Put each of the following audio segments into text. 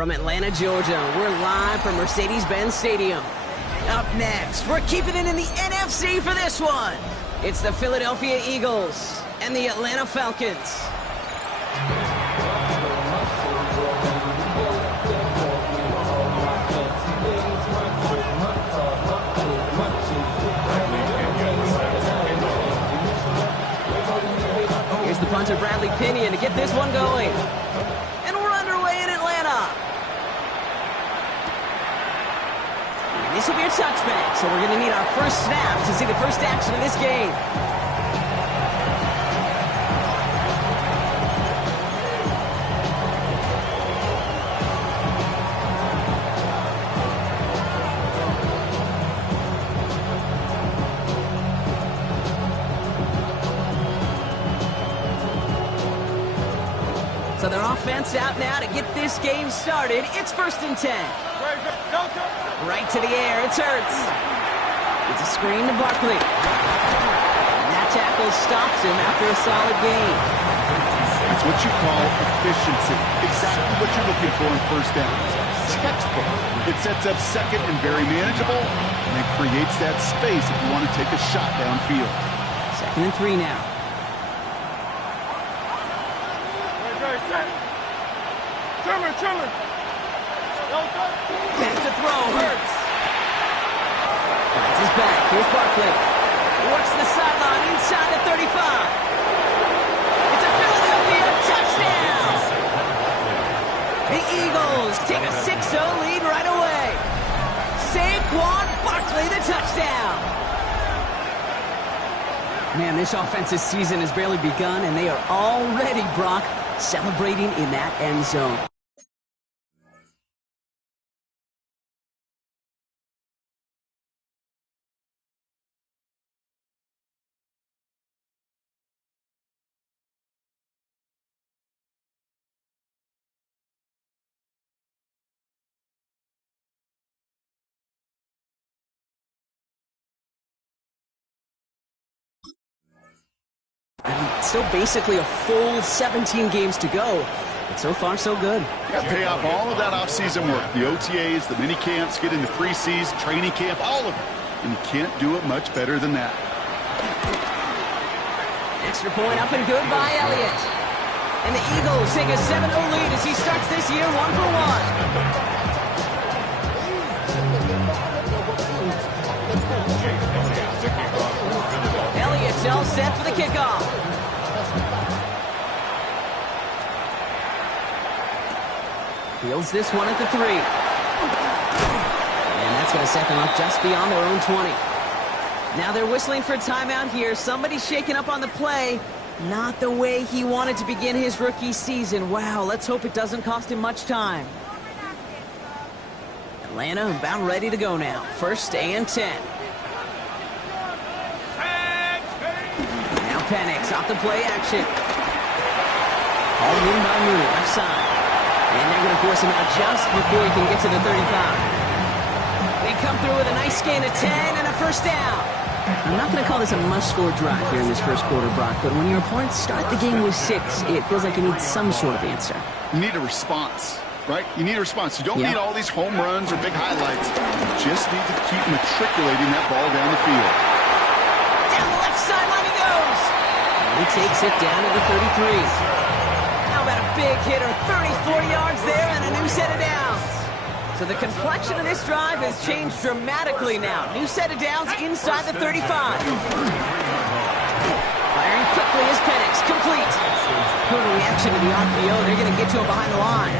From Atlanta, Georgia, we're live from Mercedes-Benz Stadium. Up next, we're keeping it in the NFC for this one. It's the Philadelphia Eagles and the Atlanta Falcons. Here's the punter, Bradley Pinion, to get this one going. And we're underway in Atlanta. And this will be a touchback, so we're going to need our first snap to see the first action of this game. So their offense out now to get this game started. It's 1st and 10. Right to the air, it's Hurts. It's a screen to Barkley. And that tackle stops him after a solid gain. It's what you call efficiency. Exactly what you're looking for in first down. Textbook. It sets up second and very manageable, and it creates that space if you want to take a shot downfield. 2nd and 3 now. Back to throw, Hurts. Finds his back. Here's Barkley. Works the sideline inside the 35. It's a Philadelphia touchdown. The Eagles take a 6-0 lead right away. Saquon Barkley, the touchdown. Man, this offensive season has barely begun, and they are already, Brock, celebrating in that end zone. Still basically a full 17 games to go, but so far so good. Yeah, pay off all of that off-season work. The OTAs, the mini camps, get into preseason, training camp, all of it. And you can't do it much better than that. Extra point up and good by Elliott. And the Eagles take a 7-0 lead as he starts this year 1-for-1. Elliott's all set for the kickoff. Fields this one at the 3. And that's going to set them up just beyond their own 20. Now they're whistling for a timeout here. Somebody's shaking up on the play. Not the way he wanted to begin his rookie season. Wow, let's hope it doesn't cost him much time. Atlanta about ready to go now. 1st and 10. Now Penix off the play action. All in by Mooney, left side. And they're going to force him out just before he can get to the 35. They come through with a nice gain of 10 and a first down. I'm not going to call this a must-score drive here in this first quarter, Brock, but when your opponents start the game with 6, it feels like you need some sort of answer. You need a response, right? You need a response. You don't need all these home runs or big highlights. You just need to keep matriculating that ball down the field. Down the left sideline he goes. And he takes it down to the 33. How about a big hitter, 34 yards there and a new set of downs. So the complexion of this drive has changed dramatically now. New set of downs inside the 35. Firing quickly is Penix, complete. Good reaction to the RPO. They're going to get to him behind the line.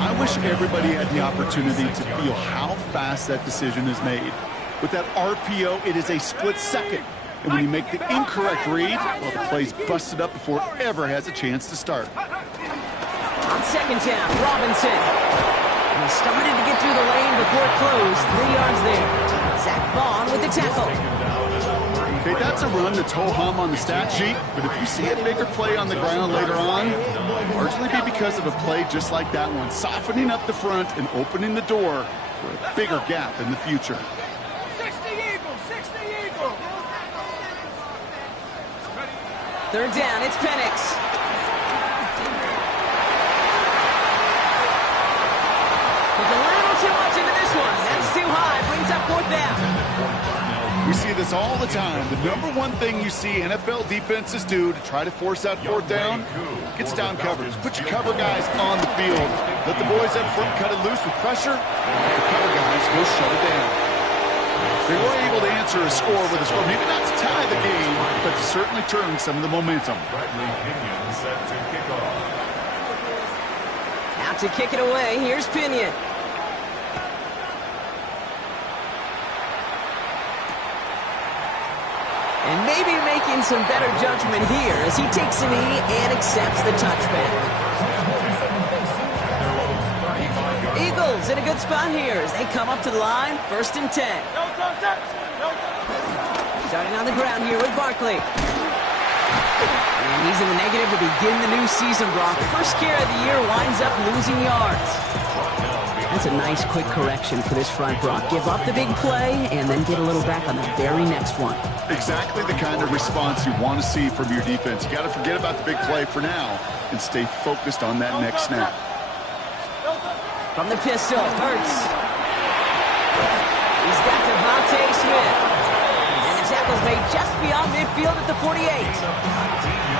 I wish everybody had the opportunity to feel how fast that decision is made. With that RPO, it is a split second. And when you make the incorrect read, well, the play's busted up before it ever has a chance to start. On 2nd down, Robinson. And he started to get through the lane before it closed. 3 yards there. Zach Bond with the tackle. Okay, that's a run that's ho-hum on the stat sheet, but if you see a bigger play on the ground later on, largely be because of a play just like that one, softening up the front and opening the door for a bigger gap in the future. 60 Eagles, 60 Eagles. 3rd down, it's Penix. We see this all the time. The number one thing you see NFL defenses do to try to force that fourth down, gets down coverage. Put your cover guys on the field. Let the boys up front cut it loose with pressure. Let the cover guys go shut it down. They were able to answer a score with a score. Maybe not to tie the game, but to certainly turn some of the momentum. Out to kick it away. Here's Pinion. And maybe making some better judgment here as he takes a knee and accepts the touchback. Eagles in a good spot here as they come up to the line, 1st and 10. Starting on the ground here with Barkley. And he's in the negative to begin the new season, Brock. First carry of the year winds up losing yards. That's a nice quick correction for this front, Brock. Give up the big play and then get a little back on the very next one. Exactly the kind of response you want to see from your defense. You got to forget about the big play for now and stay focused on that next snap. From the pistol, Hurts. He's got Devontae Smith. And the tackle's made just beyond midfield at the 48.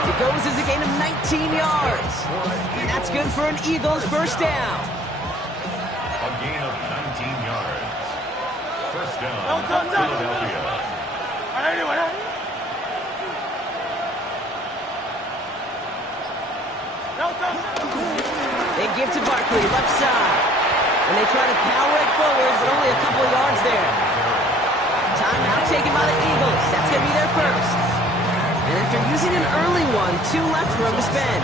It goes as a gain of 19 yards. And that's good for an Eagles first down. A gain of 19 yards. First down, Philadelphia. They give to Barkley, left side. And they try to power it forward, but only a couple of yards there. Timeout taken by the Eagles. That's going to be their first. And after using an early one, 2 left for him to spend.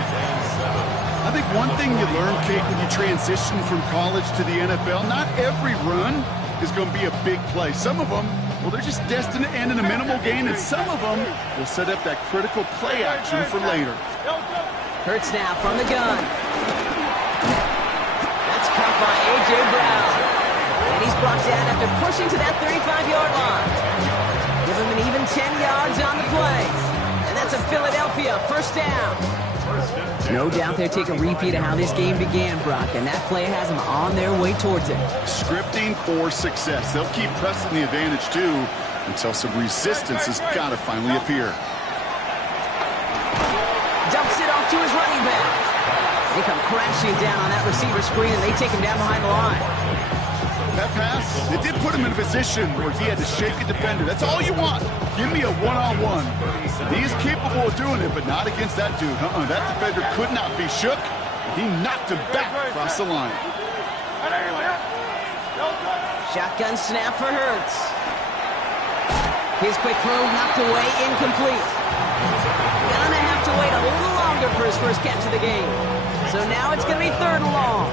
I think one thing you learn, Kate, when you transition from college to the NFL, not every run is going to be a big play. Some of them, well, they're just destined to end in a minimal gain, and some of them will set up that critical play action for later. Hurts now from the gun. That's caught by A.J. Brown. And he's brought down after pushing to that 35-yard line. Give him an even 10 yards on the play. And that's a Philadelphia first down. No doubt they're taking a repeat of how this game began, Brock, and that play has them on their way towards it. Scripting for success. They'll keep pressing the advantage, too, until some resistance has got to finally appear. Dumps it off to his running back. They come crashing down on that receiver screen, and they take him down behind the line. That pass, it did put him in a position where he had to shake a defender. That's all you want. Give me a one-on-one. He is capable of doing it, but not against that dude. That defender could not be shook. He knocked him back across the line. Shotgun snap for Hurts. His quick throw knocked away, incomplete. Gonna have to wait a little longer for his first catch of the game. So now it's going to be 3rd and long.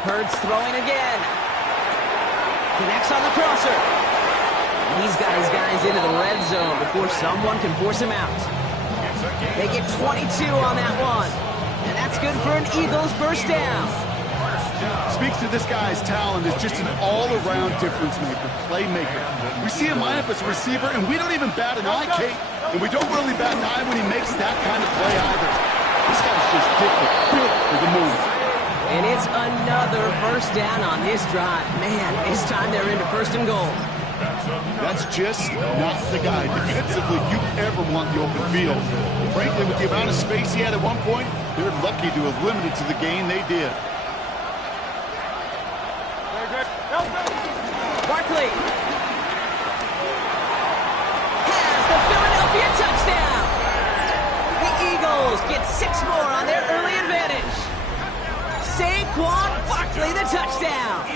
Hurts throwing again. Connects on the crosser. He's got his guys into the red zone before someone can force him out. They get 22 on that one. And that's good for an Eagles first down. Speaks to this guy's talent as just an all-around difference maker, playmaker. We see him line up as a receiver, and we don't even bat an eye, Kate. And we don't really bat an eye when he makes that kind of play either. This guy's just different, built for the move. And it's another first down on this drive. Man, this time they're into 1st and goal. That's just not the guy defensively you ever want the open field. Frankly, with the amount of space he had at one point, they're lucky to have limited to the gain they did. Barkley has the Philadelphia touchdown. The Eagles get 6 more on their early advantage. Saquon Barkley, the touchdown.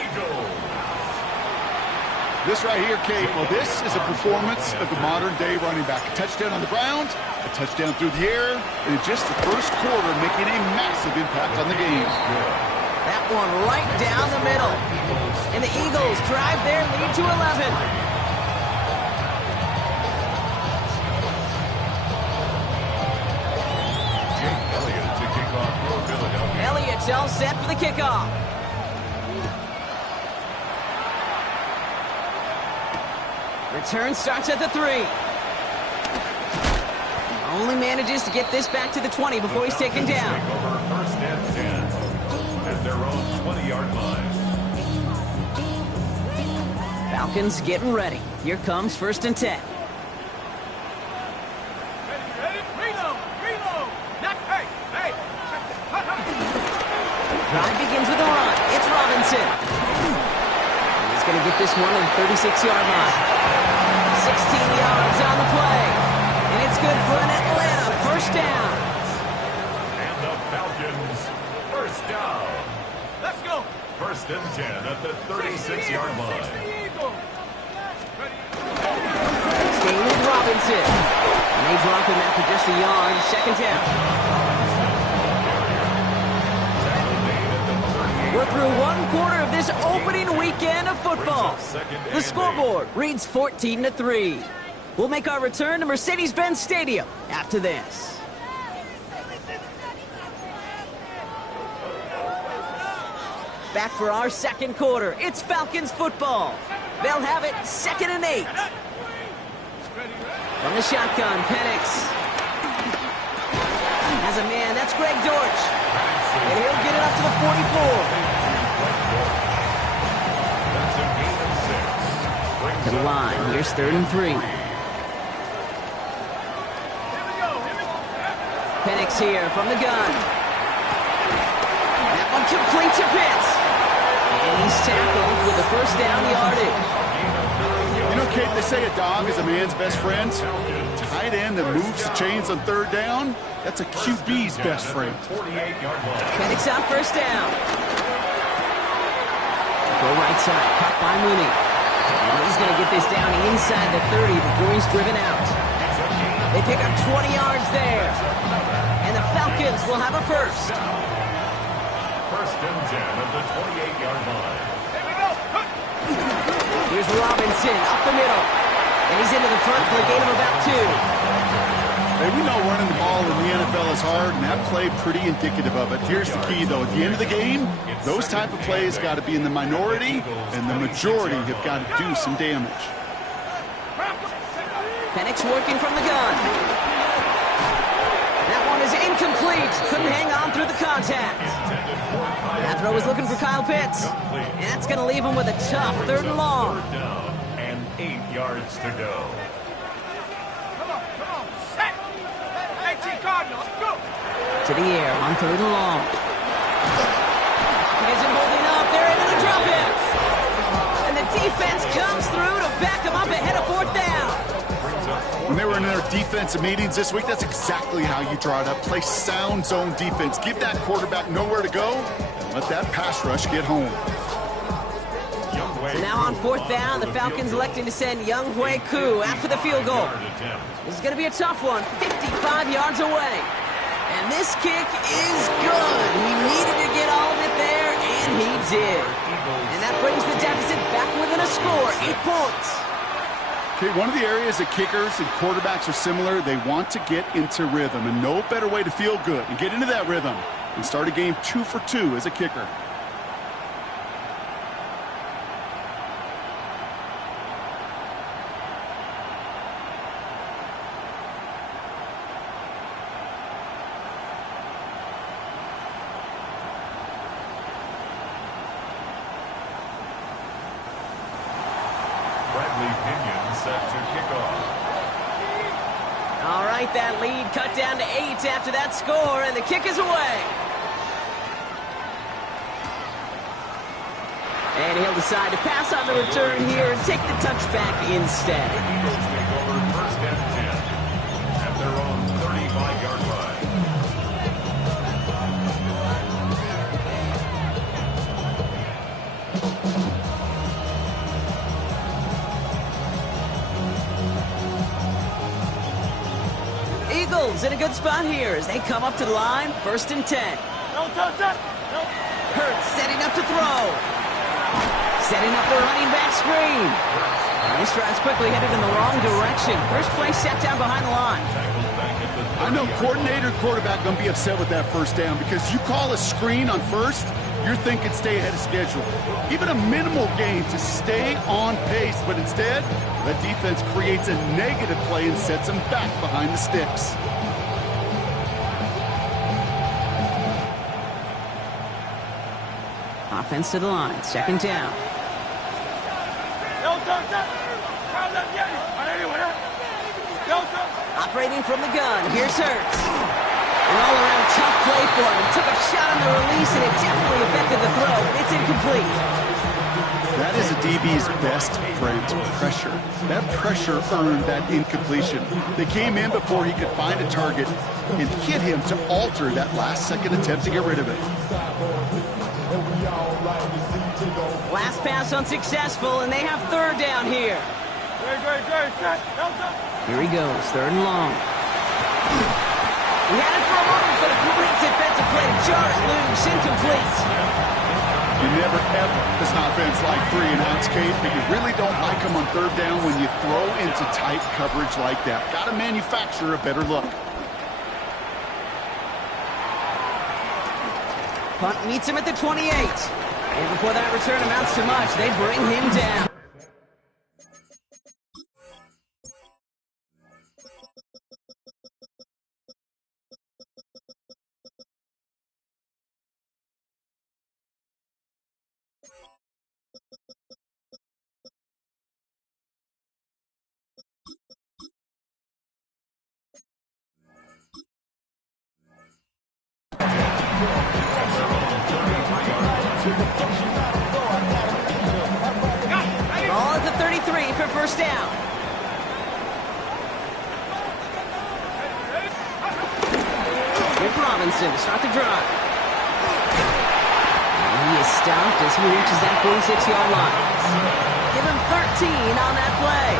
This right here, Kate, well, this is a performance of the modern-day running back. A touchdown on the ground, a touchdown through the air, and in just the first quarter, making a massive impact on the game. That one right down the middle. And the Eagles drive their lead to 11. Elliott's all set for the kickoff. Return starts at the 3. Only manages to get this back to the 20 before he's taken down. Over first and 10 at their own 20-yard line. Falcons getting ready. Here comes first and 10. Reload! Reload! Hey! Drive begins with a run. It's Robinson. And he's going to get this one to the 36-yard line. 16 yards on the play. And it's good for an Atlanta first down. And the Falcons, first down. Let's go! First and 10 at the 36-yard line. 60 Eagles! Staying with Robinson. And they drop him after just a yard. Second down. We're through one quarter of this opening weekend of football. The scoreboard reads 14-3. We'll make our return to Mercedes-Benz Stadium after this. Back for our second quarter. It's Falcons football. They'll have it second and 8. From the shotgun, Penix has a man. That's Greg Dortch. And he'll get it up to the 44. To the line. Here's third and 3. Penix here from the gun. That one complete to Pitts. And he's tackled with the first down yardage. You know, Kate, they say a dog is a man's best friend. Tight end that moves the chains on third down, that's a QB's best friend. Penix out first down. Go right side, caught by Mooney. And he's going to get this down inside the 30 before he's driven out. They pick up 20 yards there. And the Falcons will have a first. First and 10 at the 28-yard line. Here's Robinson up the middle. And he's into the front for a gain of about 2. Hey, we know running the ball in the NFL is hard, and that play pretty indicative of it. Here's the key, though. At the end of the game, those type of plays got to be in the minority, and the majority have got to do some damage. Penix working from the gun. That one is incomplete. Couldn't hang on through the contact. That throw was looking for Kyle Pitts. And that's going to leave him with a tough third and long. Third down and 8 yards to go. Come on, set! 18 Cardinals, go! To the air on third and long. He isn't holding up. They're into the drop it. And the defense comes through to back him up ahead of fourth down. When they were in their defensive meetings this week, that's exactly how you draw it up. Play sound zone defense. Give that quarterback nowhere to go, and let that pass rush get home. So now on fourth down, the Falcons electing to send Young Hui Koo after the field goal. This is going to be a tough one, 55 yards away. And this kick is good. He needed to get all of it there, and he did. And that brings the deficit back within a score, 8 points. Okay, one of the areas that kickers and quarterbacks are similar, they want to get into rhythm, and no better way to feel good and get into that rhythm and start a game 2 for 2 as a kicker. All right, that lead cut down to 8 after that score, and the kick is away. And he'll decide to pass on the return here and take the touchback instead. Eagles take over first and 10 at their own 35-yard line. Eagles in a good spot here as they come up to the line, first and 10. Hurts setting up to throw. Setting up the running back screen. And this drive's quickly headed in the wrong direction. First play set down behind the line. I know coordinator and quarterback going to be upset with that first down because you call a screen on first, you're thinking stay ahead of schedule. Even a minimal gain to stay on pace, but instead, the defense creates a negative play and sets them back behind the sticks. Offense to the line. Second down. Operating from the gun. Here's Hurts. An all-around tough play for him. He took a shot on the release, and it definitely affected the throw. It's incomplete. That is a DB's best friend, pressure. That pressure earned that incompletion. They came in before he could find a target and hit him to alter that last-second attempt to get rid of it. Last pass unsuccessful, and they have third down here. Here he goes, third and long. He had it for a moment, but a great defensive play to jar it loose, incomplete. You never, ever, as an offense, like 3 and outs, Kate, but you really don't like them on third down when you throw into tight coverage like that. Got to manufacture a better look. Punt meets him at the 28. And before that return amounts to much, they bring him down. Ball at the 33 for first down. Here's Robinson to start the drive. And he is stopped as he reaches that 46-yard line. Give him 13 on that play.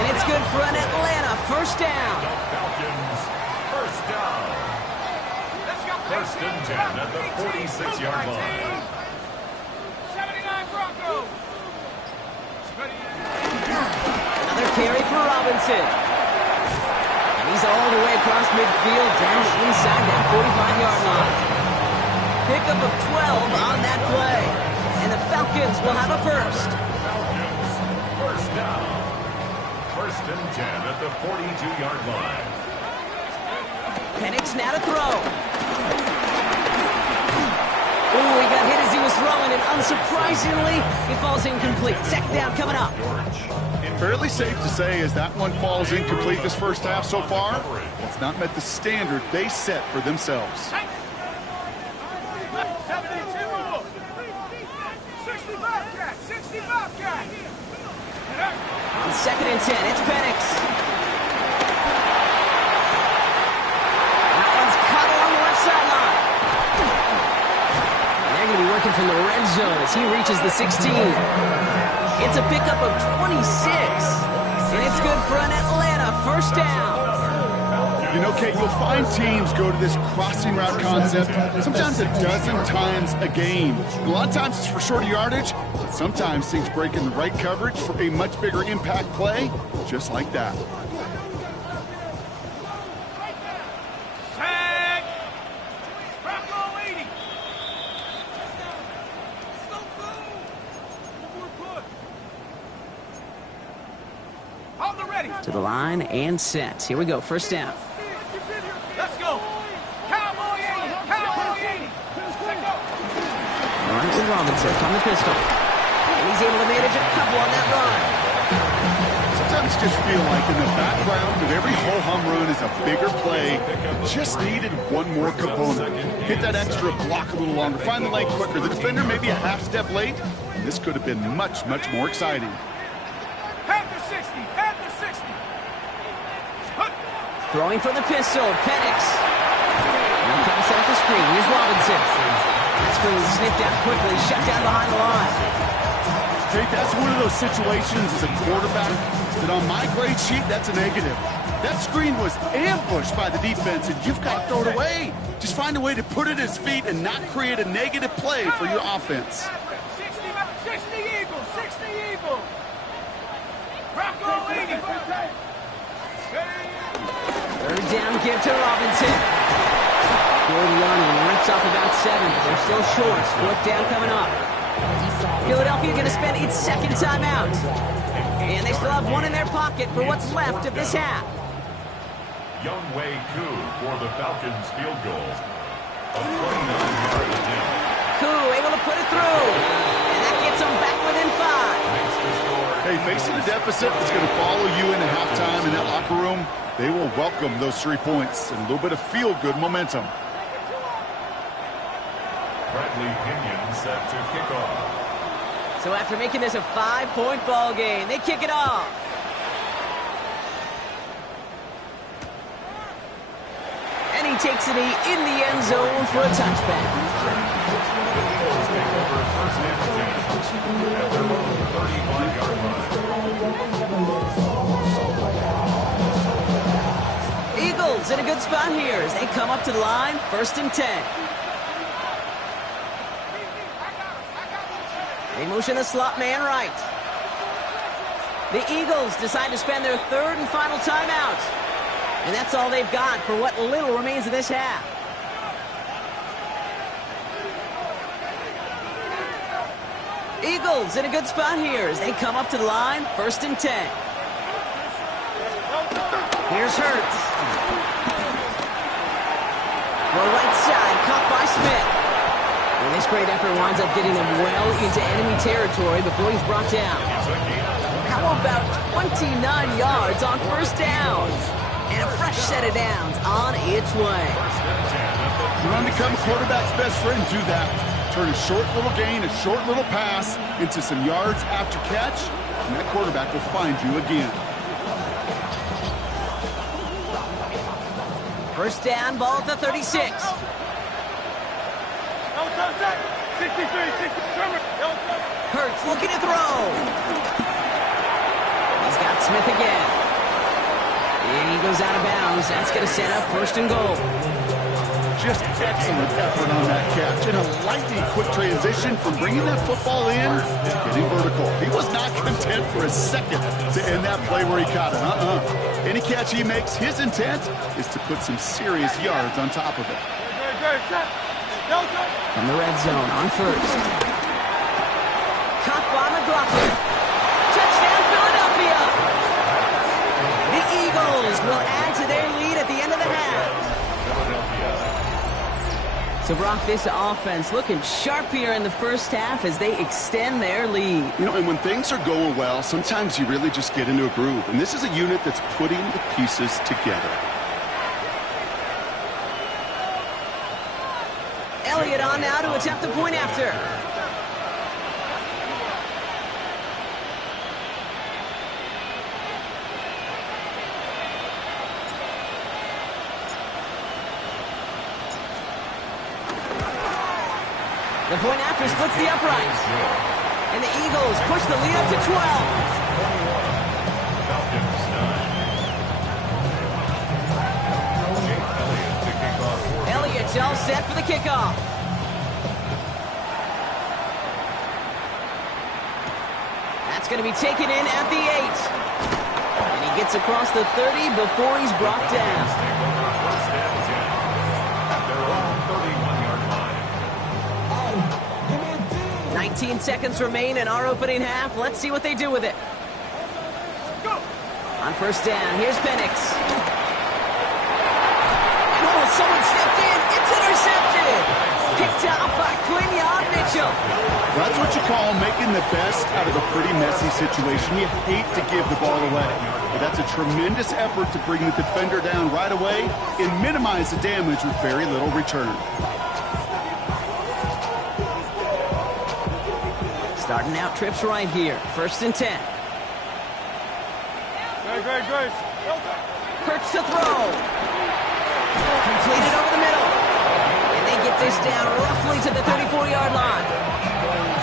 And it's good for an Atlanta first down. Falcons, first down. First and 10 at the 46-yard line. 79 Broncos. Another carry for Robinson. And he's all the way across midfield down inside that 45-yard line. Pickup of 12 on that play. And the Falcons will have a first. Falcons, first down. First and 10 at the 42-yard line. Penix now to throw. Ooh, he got hit as he was throwing, and unsurprisingly, he falls incomplete. Second down coming up. Fairly safe to say as that one falls incomplete this first half so far, it's not met the standard they set for themselves. 72. 65 cat. 65 cat. On second and 10, it's Penix. That one's caught along the left sideline. And they're going to be working from the red zone as he reaches the 16. It's a pickup of 26. And it's good for an Atlanta first down. You know, Kate, you'll find teams go to this crossing route concept sometimes a dozen times a game. A lot of times it's for shorter yardage, but sometimes things break in the right coverage for a much bigger impact play, just like that. Tag. Bronco 80. On the ready. To the line and set. Here we go, first down. Let's go. Cowboy 80. Cowboy 80. Let's go. All right, with Robinson on the pistol. And he's able to manage a couple on that run. Sometimes just feel like in the background of every ho-hum run is a bigger play. Just needed one more component. Hit that extra block a little longer. Find the lane quicker. The defender maybe a half step late. And this could have been much, much more exciting. Head to 60. Head to 60. Throwing from the pistol, Penix. Now comes set up the screen. Here's Robinson. That screen sniffed out quickly, shut down behind the line. Jake, that's one of those situations as a quarterback that on my grade sheet, that's a negative. That screen was ambushed by the defense, and you've got to throw it away. Just find a way to put it at his feet and not create a negative play for your offense. 60 Eagles. 60 Eagles. Bronco 80. Third down give to Robinson. Good running, rips off about 7. They're still short. Fourth down coming up. Philadelphia going to spend its second timeout. And they still have one in their pocket for what's left of this half. Youngway Koo for the Falcons field goal. A 29-yard attempt. Koo able to put it through. And that gets them back within 5. Hey, facing a deficit, it's going to follow you into halftime in that locker room. They will welcome those 3 points and a little bit of feel-good momentum. Bradley Pinion set to kick off. So after making this a 5-point ball game, they kick it off. And he takes it in the end zone for a touchback. Eagles take over first and 10 at their own 35-yard line. Eagles in a good spot here as they come up to the line, first and 10. They motion the slot man right. The Eagles decide to spend their third and final timeout. And that's all they've got for what little remains of this half. Eagles in a good spot here as they come up to the line, first and 10. Here's Hurts. Well, right side, caught by Smith. And this great effort winds up getting them well into enemy territory before he's brought down. How about 29 yards on first down? And a fresh set of downs on its way. You want to become a quarterback's best friend, do that. Turn a short little gain, a short little pass into some yards after catch, and that quarterback will find you again. First down, ball at the 36. Hurts looking to throw. He's got Smith again. And he goes out of bounds. That's going to set up first and goal. Just excellent effort on that catch. And a lightning quick transition from bringing that football in to getting vertical. He was not content for a second to end that play where he caught it. Any catch he makes, his intent is to put some serious yards on top of it. From the red zone on first. Caught by McLaughlin. Touchdown, Philadelphia! The Eagles will add to their lead at the end of the half. So, Brock, this offense looking sharp here in the first half as they extend their lead. You know, and when things are going well, sometimes you really just get into a groove. And this is a unit that's putting the pieces together. Elliott on now to attempt the point after. The point after splits the uprights. And the Eagles push the lead up to 12. Falcons 9. Elliott's all set for the kickoff. That's going to be taken in at the 8. And he gets across the 30 before he's brought down. Take over first and 10 at their own 31-yard line. 19 seconds remain in our opening half. Let's see what they do with it. On first down, here's Penix. And oh, someone stepped in. It's intercepted. Picked out by Quinyon Mitchell. That's what you call making the best out of a pretty messy situation. You hate to give the ball away. But that's a tremendous effort to bring the defender down right away and minimize the damage with very little return. Starting out trips right here. First and 10. Hurts to throw. Completed over the middle. And they get this down roughly to the 34-yard line.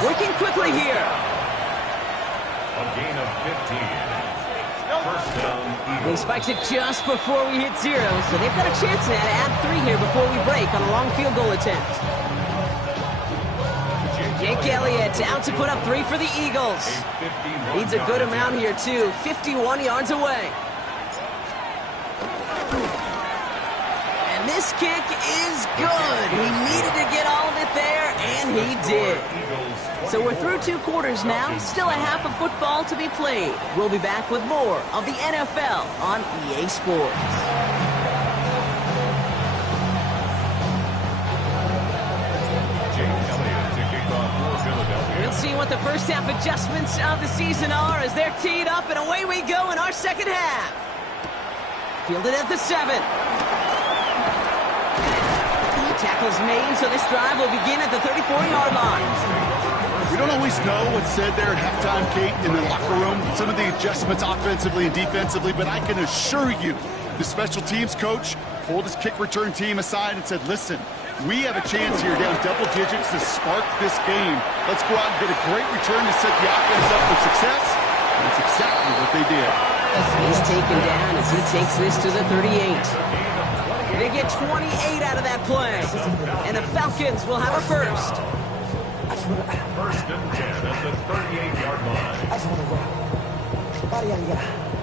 Working quickly here. A gain of 15. First down, He Eagles. spikes it just before we hit 0, so they've got a chance now to add 3 here before we break on a long field goal attempt. Jake Elliott out to put up 3 for the Eagles. Needs a good amount here, too. 51 yards away. And this kick is good. He needed to get all of it there, and he did. So we're through 2 quarters now. Still a half of football to be played. We'll be back with more of the NFL on EA Sports. Jake Elliott to kick off see what the first half adjustments of the season are as they're teed up, and away we go in our second half. Fielded at the 7. Tackles made, so this drive will begin at the 34-yard line. We don't always know what's said there at halftime, Kate, in the locker room. Some of the adjustments offensively and defensively, but I can assure you the special teams coach pulled his kick return team aside and said, listen, we have a chance here down double digits to spark this game. Let's go out and get a great return to set the offense up for success. And that's exactly what they did. He's taken down as he takes this to the 38. They get 28 out of that play. And the Falcons will have a first. First and 10 at the 38-yard line.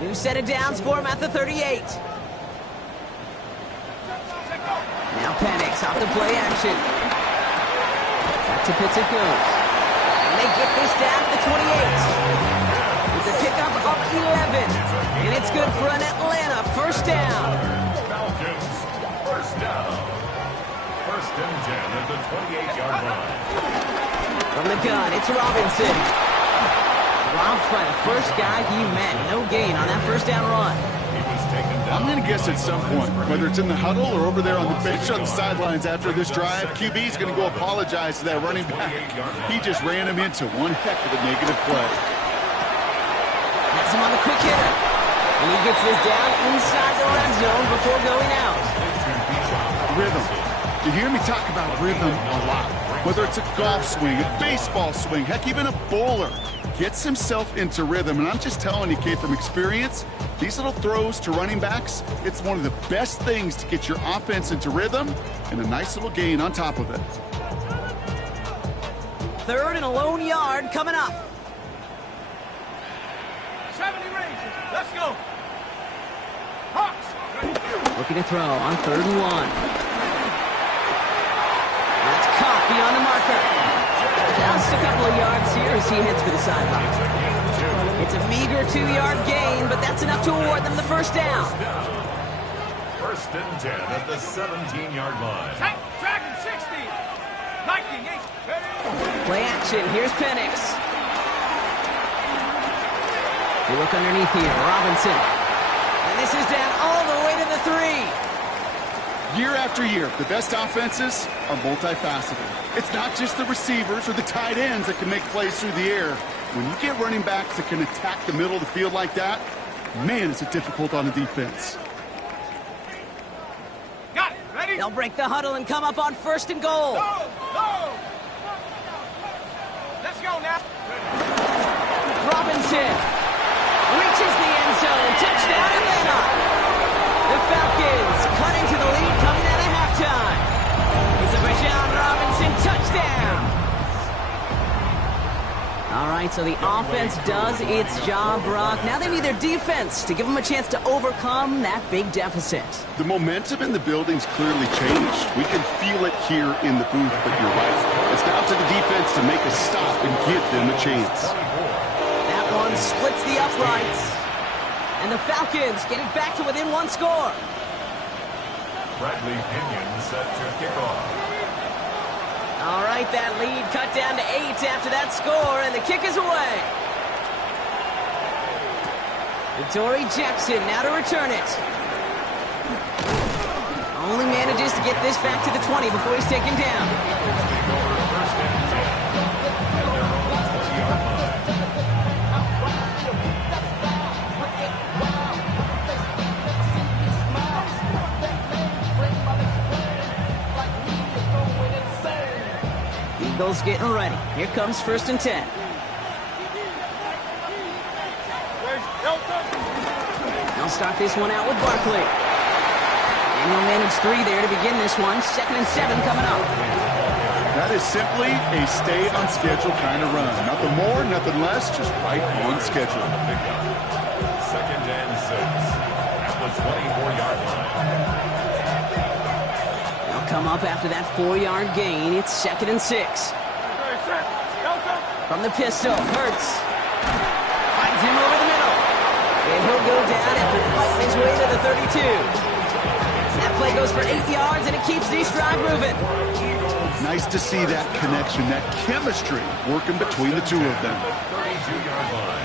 New set of downs for him at the 38. Now Penix off the play action. Back to Pitts it goes. And they get this down to the 28. It's a pickup of 11. And it's good for an Atlanta first down. Falcons, first down. First and 10 at the 28-yard line. From the gun, it's Robinson. Dropped by the first guy he met. No gain on that first down run. He was taken down. I'm going to guess at some point, whether it's in the huddle or over there on the bench on the sidelines after this drive, QB's going to go apologize to that running back. He just ran him into one heck of a negative play. That's him on the quick hitter. And he gets this down inside the red zone before going out. Rhythm. You hear me talk about rhythm a lot. Whether it's a golf swing, a baseball swing, heck, even a bowler gets himself into rhythm. And I'm just telling you, Kate, from experience, these little throws to running backs, it's one of the best things to get your offense into rhythm and a nice little gain on top of it. Third and a lone yard coming up. 70 range. Let's go. Hawks. Looking to throw on 3rd and 1. That's caught beyond the marker. Just a couple of yards here as he heads for the sideline. It's a meager 2-yard gain, but that's enough to award them the first down. First and 10 at the 17-yard line. Dragon 60. Lightning 8. Play action. Here's Penix. You look underneath here. Robinson. And this is down all the way to the 3. Year after year, the best offenses are multifaceted. It's not just the receivers or the tight ends that can make plays through the air. When you get running backs that can attack the middle of the field like that, man, is it difficult on the defense. Got it. Ready? They'll break the huddle and come up on 1st and goal. Go. Let's go now. Robinson reaches the end zone. Touchdown, Atlanta. The Falcons cut into the lead coming out of halftime. It's a Rashawn Robinson touchdown. All right, so the offense does its job, Brock. Now they need their defense to give them a chance to overcome that big deficit. The momentum in the building's clearly changed. We can feel it here in the booth, but you're right. It's now to the defense to make a stop and give them a chance. That one splits the uprights. And the Falcons getting back to within 1 score. Bradley Pinion set to kick off. All right, that lead cut down to 8 after that score, and the kick is away. Dory Jackson now to return it. Only manages to get this back to the 20 before he's taken down. Eagles getting ready. Here comes 1st and 10. They'll start this one out with Barkley. And he'll manage 3 there to begin this one. 2nd and 7 coming up. That is simply a stay on schedule kind of run. Nothing more, nothing less, just right on schedule. 2nd and 6 at the 24-yard line. They'll come up after that 4-yard gain. It's 2nd and 6. From the pistol, Hurts finds him over the middle. And he'll go down after fighting his way to the 32. That play goes for 8 yards, and it keeps this drive moving. Nice to see that connection, that chemistry working between the two of them. 32-yard line.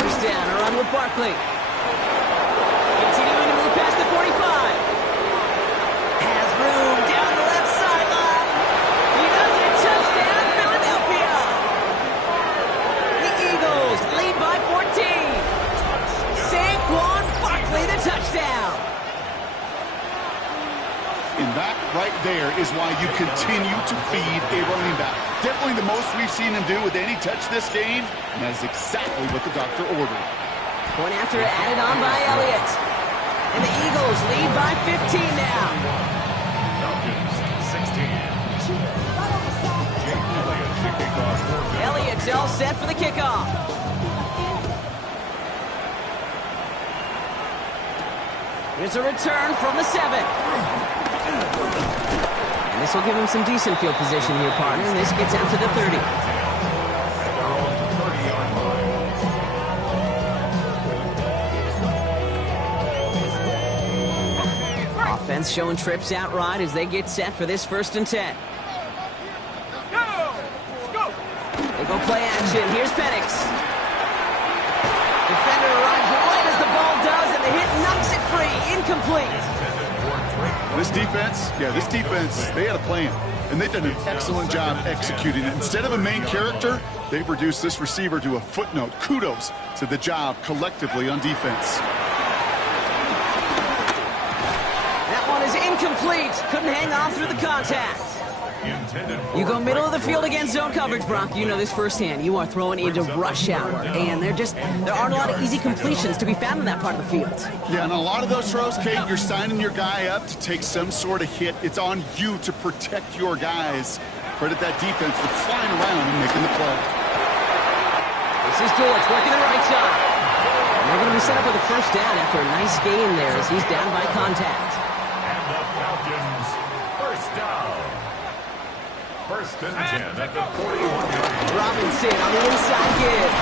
First down, a run with Barkley. Continuing to move past the 45. Has room down the left sideline. He does it. Touchdown, Philadelphia. The Eagles lead by 14. Saquon Barkley, the touchdown. And that right there is why you continue to feed a running back. Definitely the most we've seen him do with any touch this game, and that is exactly what the doctor ordered. Point after added on by Elliott. And the Eagles lead by 15 now. Falcons 16. Jake Elliott to kick off for them. Elliott's all set for the kickoff. Here's a return from the 7. And this will give him some decent field position here, partner. And this gets out to the 30. At their own 30-yard line. Offense showing trips out right as they get set for this 1st and 10. They go play action. Here's Penix. Defender arrives right as the ball does, and the hit knocks it free. Incomplete. This defense, they had a plan, and they've done an excellent job executing it. Instead of a main character, they've reduced this receiver to a footnote. Kudos to the job collectively on defense. That one is incomplete. Couldn't hang on through the contact. You go middle of the field against zone coverage, Brock. You know this firsthand. You are throwing into rush hour, and there aren't a lot of easy completions to be found in that part of the field. Yeah, and a lot of those throws, Kate, you're signing your guy up to take some sort of hit. It's on you to protect your guys. Credit that defense for flying around and making the play. This is Dortch working the right side. And they're going to be set up with a first down after a nice gain there as he's down by contact. And the Falcons, first down. 1st and 10 at the 41-yard line. Robinson on the inside give.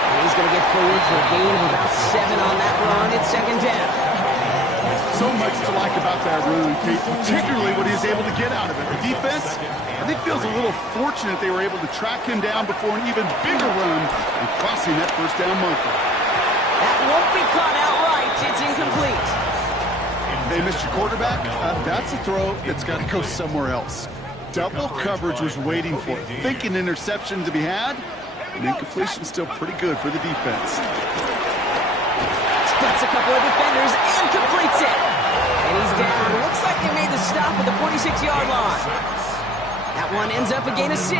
And he's going to get forward for a gain of about 7 on that run. It's 2nd down. So much to like about that run, Kate, particularly what he was able to get out of it. The defense, I think, feels a little fortunate they were able to track him down before an even bigger run and crossing that first down marker. That won't be caught outright. It's incomplete. Hey, Mr. Quarterback, that's a throw that's got to go somewhere else. Double coverage was waiting for it. Thinking interception to be had, and incompletion still pretty good for the defense. Splits a couple of defenders and completes it. And he's down. Looks like they made the stop at the 46-yard line. That one ends up a gain of 6.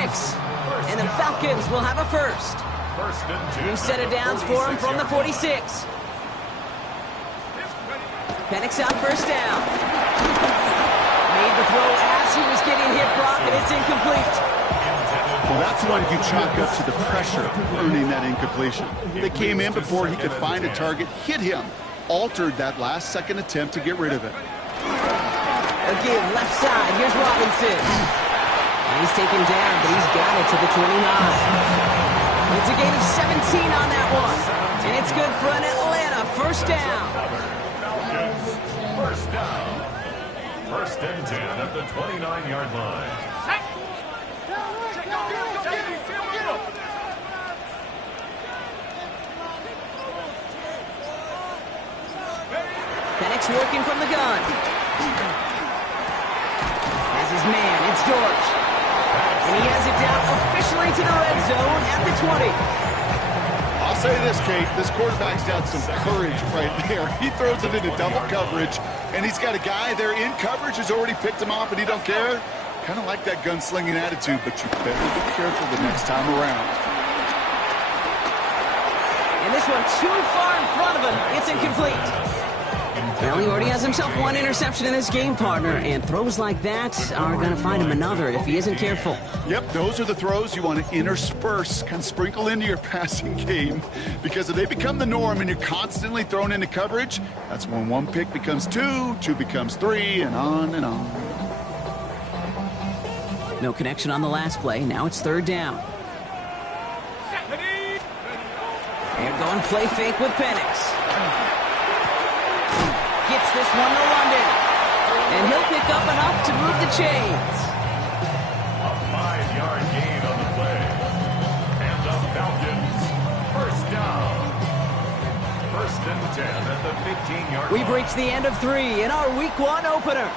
And the Falcons will have a first. New set of downs for him from the 46. Penix out first down. Made the throw as he was getting hit, Brock, and it's incomplete. Well, that's when you chalk up to the pressure earning that incompletion. They came in before he could find a target, hit him, altered that last-second attempt to get rid of it. Again, left side. Here's Robinson. And he's taken down, but he's got it to the 29. It's a gain of 17 on that one. And it's good for an Atlanta first down. First down. 1st and 10 at the 29-yard line. Penix working from the gun. As his man, it's Dortch. And he has it down officially to the red zone at the 20. I'll say this, Kate, this quarterback's got some courage right there. He throws it into double coverage, and he's got a guy there in coverage who's already picked him off, and he don't care. Kind of like that gunslinging attitude, but you better be careful the next time around. And this one too far in front of him. It's incomplete. Well, he already has himself one interception in this game, partner, and throws like that are going to find him another if he isn't careful. Yep, those are the throws you want to intersperse, kind of sprinkle into your passing game, because if they become the norm and you're constantly thrown into coverage, that's when one pick becomes 2, 2 becomes 3, and on and on. No connection on the last play. Now it's 3rd down. They're going play fake with Penix. Gets this one to London. And he'll pick up enough to move the chains. A 5-yard gain on the play. And the Falcons, first down. First and 10 at the 15-yard line. We've reached the end of 3 in our Week 1 opener.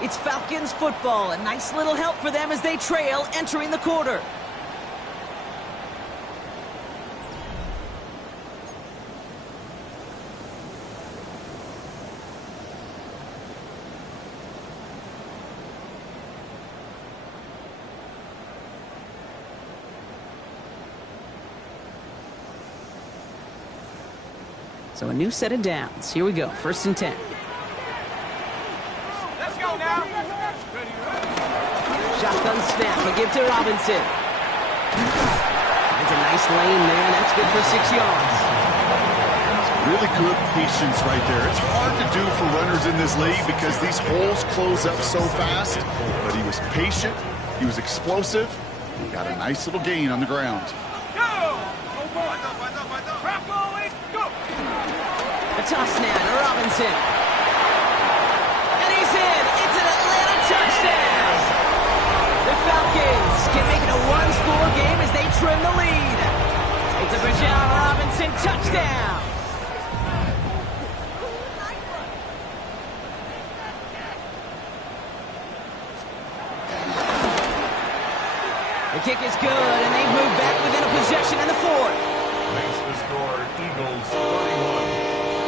It's Falcons football. A nice little help for them as they trail entering the quarter. So a new set of downs. Here we go. First and 10. Let's go now. Shotgun snap. They give to Robinson. Finds a nice lane there. That's good for 6 yards. Really good patience right there. It's hard to do for runners in this league because these holes close up so fast. But he was patient. He was explosive. He got a nice little gain on the ground. Go! Crap going! Go! A toss snap to Robinson. And he's in. It's an Atlanta touchdown. The Falcons can make it a one-score game as they trim the lead. It's a Bijan Robinson touchdown. The kick is good, and they've moved back within a possession in the fourth. Makes the score Eagles 31,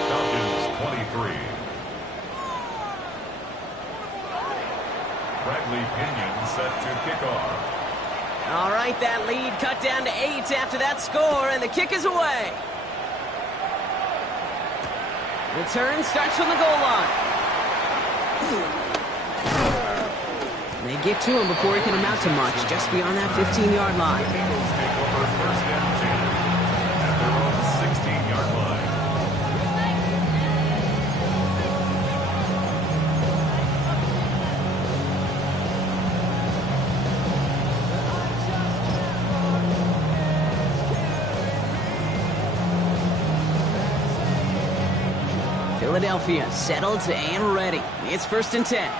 Falcons 23. Bradley Pinion set to kick off. All right, that lead cut down to 8 after that score, and the kick is away. Return starts from the goal line. They get to him before he can amount to much, just beyond that 15-yard line. Eagles take over first and 10 at their own 16-yard line. Philadelphia settled and ready. It's first and 10.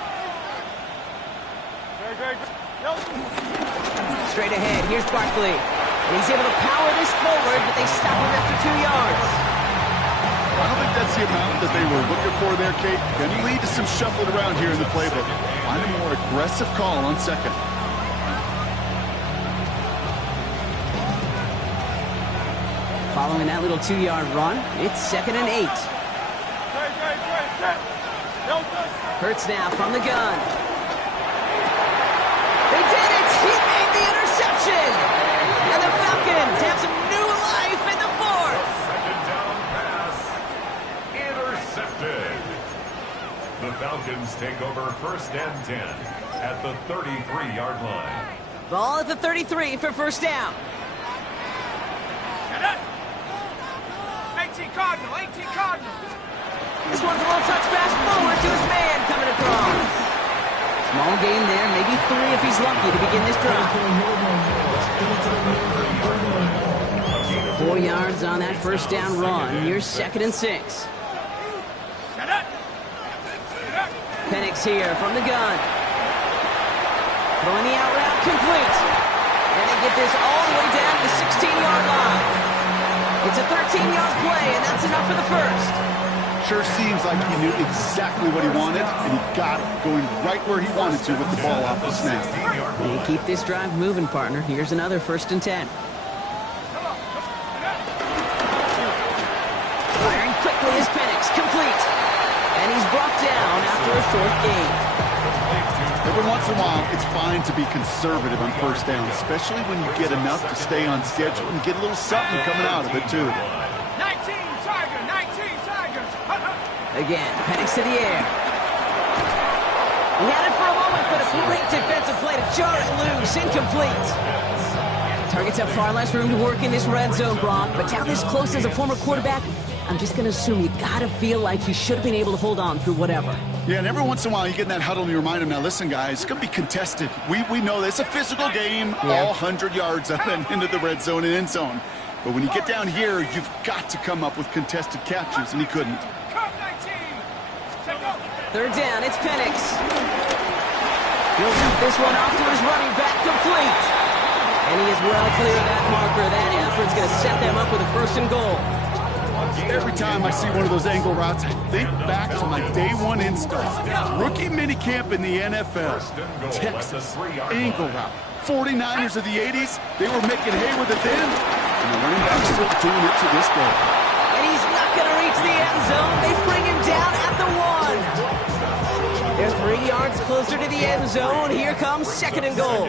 Straight ahead, here's Barkley. And he's able to power this forward, but they stop him after 2 yards. I don't think that's the amount that they were looking for there, Kate. Going to lead to some shuffling around here in the playbook. Find a more aggressive call on second. Following that little 2-yard run, it's second and 8. Hurts now from the gun. They did it! He made the interception! And the Falcons have some new life in the fourth! Second down pass. Intercepted. The Falcons take over first and 10 at the 33-yard line. Ball at the 33 for first down. 18 Cardinal, 18 Cardinal. This one's a little touch pass forward to his man coming across. Small gain there, maybe 3 if he's lucky to begin this drive. 4 yards on that first down run. Here's second and 6. Penix here from the gun. Throwing the out route complete. And they get this all the way down to the 16-yard line. It's a 13-yard play, and that's enough for the first. Sure seems like he knew exactly what he wanted, and he got it going right where he wanted to with the ball off the snap. And keep this drive moving, partner. Here's another first and 10. Firing quickly is Penix, complete. And he's brought down after a short gain. Every once in a while, it's fine to be conservative on first down, especially when you get enough to stay on schedule and get a little something coming out of it, too. 19 Tigers, 19 Tigers. Again, Penix to the air. He had it for a moment, but a great defensive play to jar it loose, incomplete. Targets have far less room to work in this red zone, Brock, but down this close as a former quarterback, I'm just going to assume you got to feel like he should have been able to hold on through whatever. Yeah, and every once in a while you get in that huddle and you remind him, now listen, guys, it's going to be contested. We know this. It's a physical game, all 100 yards up and into the red zone and end zone. But when you get down here, you've got to come up with contested captures, and he couldn't. Third down, it's Penix. He'll dump this one off to his running back, complete. And he is well clear of that marker. That effort's going to set them up with a 1st and goal. Every time I see one of those angle routes, I think back to my day one install. Rookie minicamp in the NFL. Texas, angle route. 49ers of the 80s, they were making hay with it then, and the running back's still doing it to this day. And he's not going to reach the end zone. They bring him down at the 1. They're 3 yards closer to the end zone. Here comes 2nd and goal.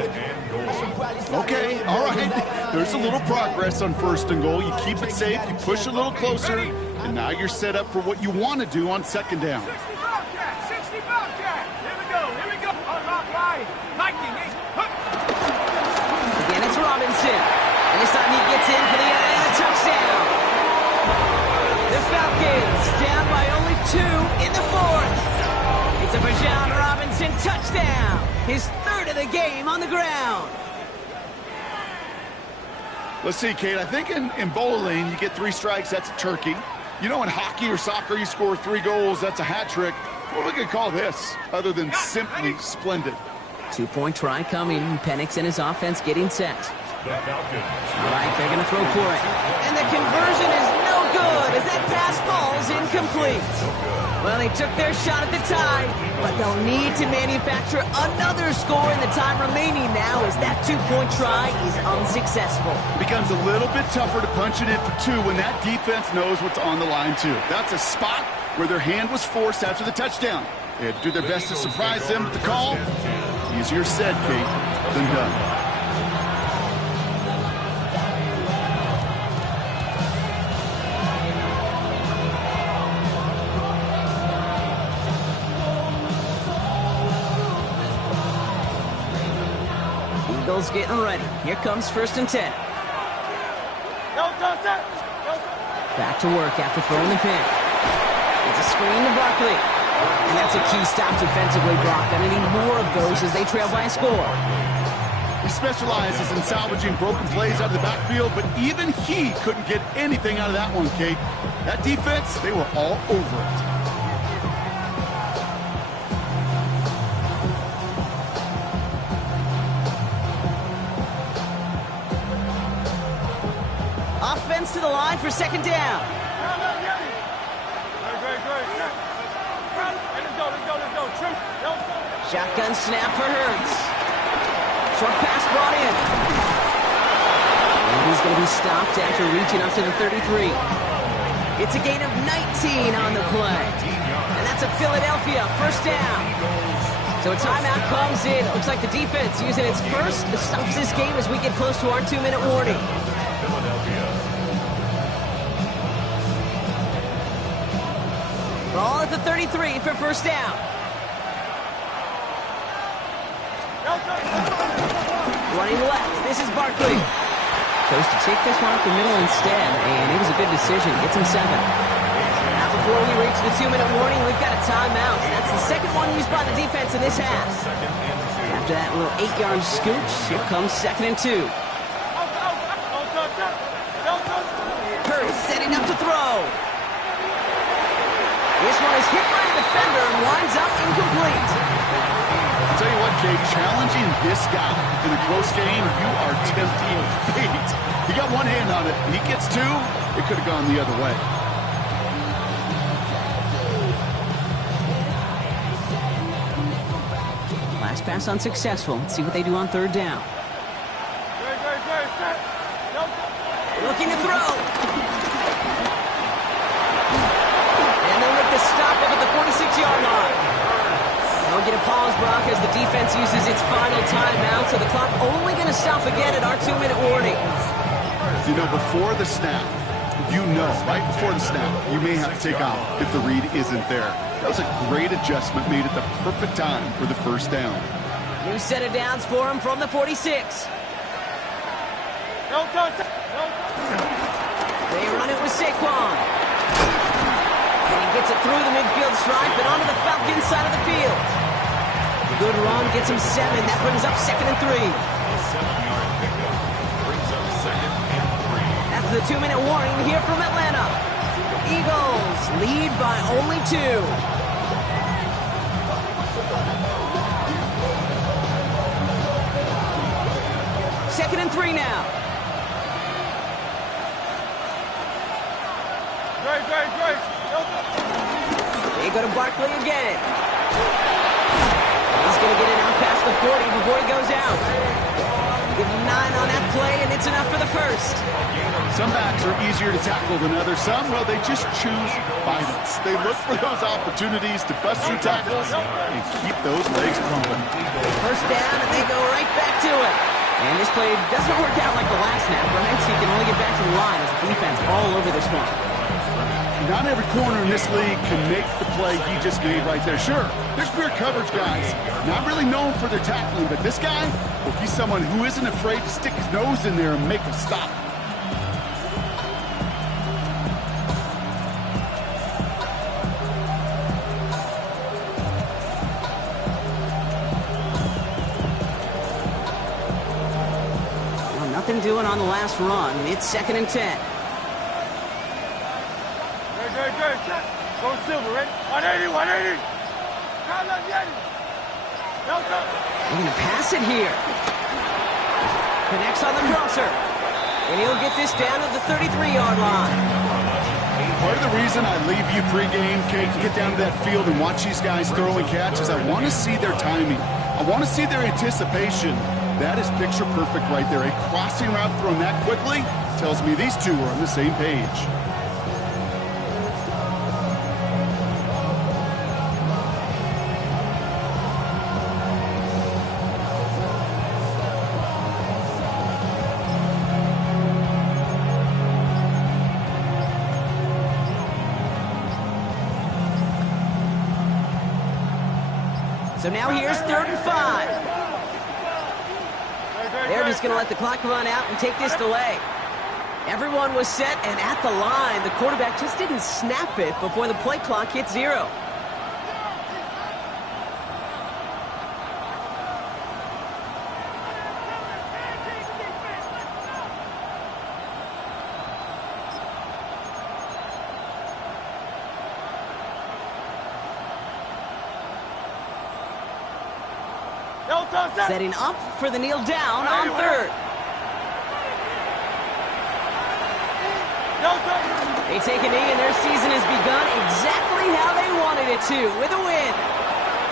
Okay, all right. There's a little progress on 1st and goal. You keep it safe, you push a little closer, and now you're set up for what you want to do on 2nd down. 60 Bobcat. Here we go. On rock line. Viking. Again, it's Robinson. And this time he gets in for the Atlanta touchdown. The Falcons down by only 2 in the 4th. It's a Bijan Robinson touchdown. His 3rd of the game on the ground. Let's see, Kate. I think in bowling, you get 3 strikes, that's a turkey. You know, in hockey or soccer, you score 3 goals, that's a hat trick. What are we going to call this, other than simply splendid? 2-point try coming. Penix and his offense getting set. The Falcons. All right, they're going to throw for it. And the conversion is no good as that pass falls incomplete. Well, they took their shot at the tie, but they'll need to manufacture another score in the time remaining now as that 2-point try is unsuccessful. It becomes a little bit tougher to punch it in for 2 when that defense knows what's on the line, too. That's a spot where their hand was forced after the touchdown. They had to do their best to surprise them with the call. Easier said, Kate, than done. Eagles getting ready. Here comes 1st and 10. Back to work after throwing the pick. It's a screen to Barkley. And that's a key stop defensively, Brock. Gonna need more of those as they trail by a score. He specializes in salvaging broken plays out of the backfield, but even he couldn't get anything out of that one, Kate. That defense, they were all over it. Offense to the line for 2nd down. Shotgun snap for Hurts. Short pass brought in. And he's going to be stopped after reaching up to the 33. It's a gain of 19 on the play. And that's a Philadelphia 1st down. So a timeout comes in. Looks like the defense using its first stops this game as we get close to our 2-minute warning. Ball at the 33 for 1st down. Running left, this is Barkley. Chose to take this one up the middle instead, and it was a good decision. Gets him 7. Now before we reach the 2-minute warning, we've got a timeout. That's the 2nd one used by the defense in this half. After that little 8-yard scooch, here comes 2nd and 2. Hurts setting up to throw. This one is hit by a defender and winds up incomplete. I'll tell you what, Kate, challenging this guy in a close game, you are tempting fate. He got one hand on it. He gets 2. It could have gone the other way. Last pass unsuccessful. Let's see what they do on 3rd down. Looking to throw. Stop up at the 46-yard line. We'll get a pause, Brock, as the defense uses its final timeout, so the clock only going to stop again at our 2-minute warning. You know, before the snap, right before the snap, you may have to take off if the read isn't there. That was a great adjustment made at the perfect time for the 1st down. New set of downs for him from the 46. They run it with Saquon. And he gets it through the midfield stripe and onto the Falcons side of the field. Good run gets him 7. That brings up 2nd and 3. 7-yard pickup brings up 2nd and 3. That's the 2-minute warning here from Atlanta. Eagles lead by only 2. 2nd and 3 now. Great. They go to Barkley again. He's going to get it out past the 40 before he goes out. Give him 9 on that play, and it's enough for the first. Some backs are easier to tackle than others. Some, well, they just choose violence. They look for those opportunities to bust through tackles and keep those legs pumping. First down, and they go right back to it. And this play doesn't work out like the last snap, right? So you can only get back to the line as the defense all over this one. Not every corner in this league can make the play he just made right there. Sure, there's pure coverage guys, not really known for their tackling, but this guy, well, he's someone who isn't afraid to stick his nose in there and make a stop. Well, nothing doing on the last run. It's 2nd and 10. Great. Go Silver, ready? 180. They're going to pass it here. Connects on the crosser. And he'll get this down to the 33-yard line. Part of the reason I leave you pregame, Kate, to get down to that field and watch these guys throw and catch is I want to see their timing. I want to see their anticipation. That is picture perfect right there. A crossing route thrown that quickly tells me these two are on the same page. So now here's 3rd and 5. They're just going to let the clock run out and take this delay. Everyone was set and at the line. The quarterback just didn't snap it before the play clock hit 0. Setting up for the kneel down on 3rd. They take a knee and their season has begun exactly how they wanted it to, with a win.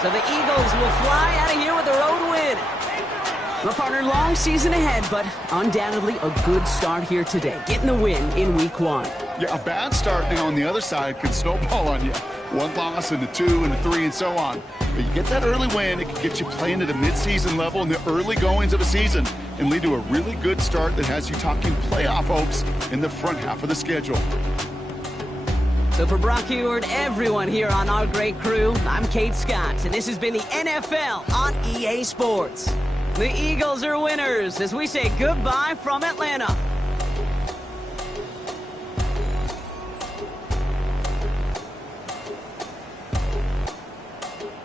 So the Eagles will fly out of here with a road win. Well, partner, long season ahead, but undoubtedly a good start here today, getting the win in Week 1. Yeah, a bad start now on the other side could snowball on you. 1 loss and a 2 and a 3 and so on. But you get that early win, it can get you playing at a midseason level in the early goings of a season and lead to a really good start that has you talking playoff hopes in the front half of the schedule. So for Brock Ewart, everyone here on our great crew, I'm Kate Scott, and this has been the NFL on EA Sports. The Eagles are winners as we say goodbye from Atlanta.